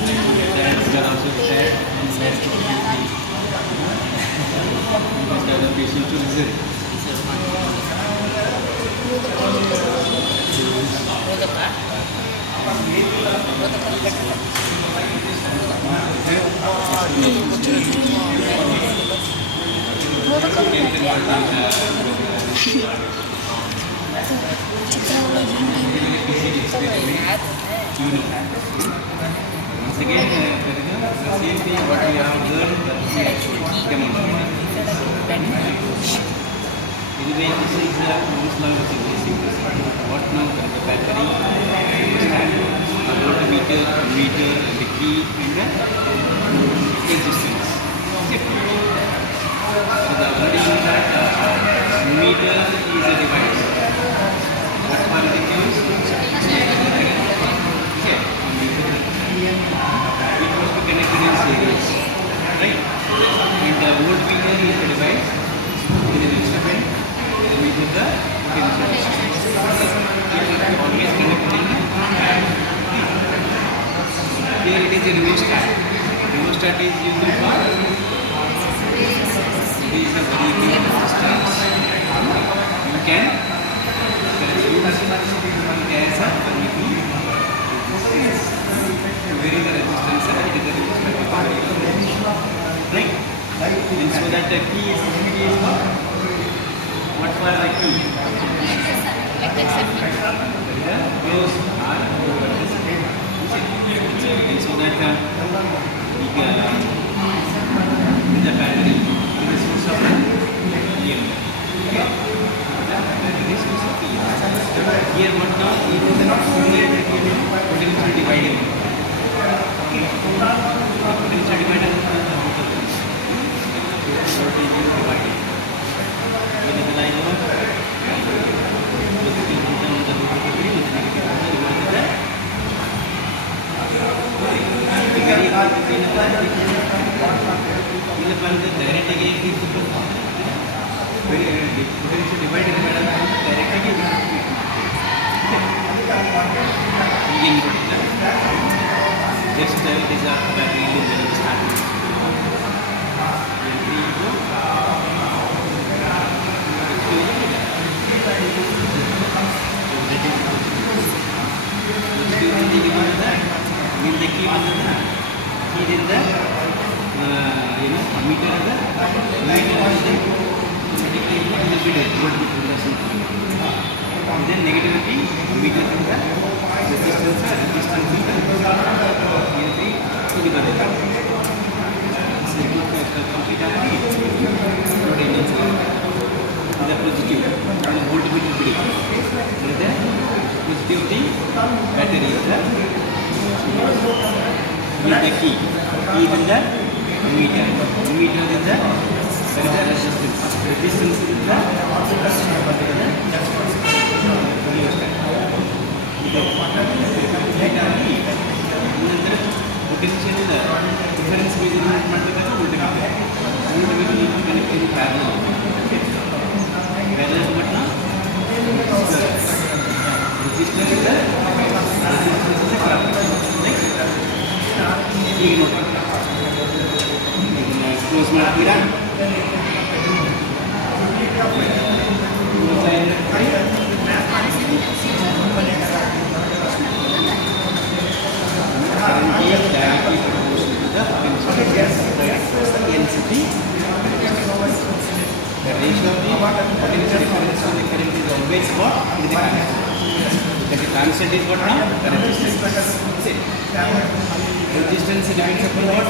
That's also sad and less because the other patient to listen. Once again, the same thing what we have learned, we actually demonstrated. Anyway, this is the most long basic procedure. What now? The battery, the voltmeter, meter, the key, and the resistance. So the already know that meter is a device. What one it is? Okay. It must be connected in series, right? And the voltmeter is a device. It is an instrument. We do the potential. Always connected in here it is a rheostat. Rheostat is used for it is a very big resistance. You can use it as a where is the resistance and it is a resistance. Right? And so that the key is what for the key? Those are and so that the battery is the source of EMF. Okay? The battery is source of EMF. Here what now? It is not only potential divider. Okay? The potential divider is the voltage is divided. It is the line of positive on the negative mean the key was key in the meter of the then negativity meter in the resistance the positive and voltmeter reading. The positivity battery is the key. Key is in the meter. Meter is the resistance. Resistance is the potential difference measurement ಮಾಡಬೇಕಾದ್ರೆ voltmeter. Voltmeter need to connect in parallel. Parallel what now? Resistance is the current. Next, close ಮಾಡ್ತೀರಾ? The ratio of the potential difference to the current is always what? It is the constant. Because the constant is what now? The resistance. Resistance depends upon what?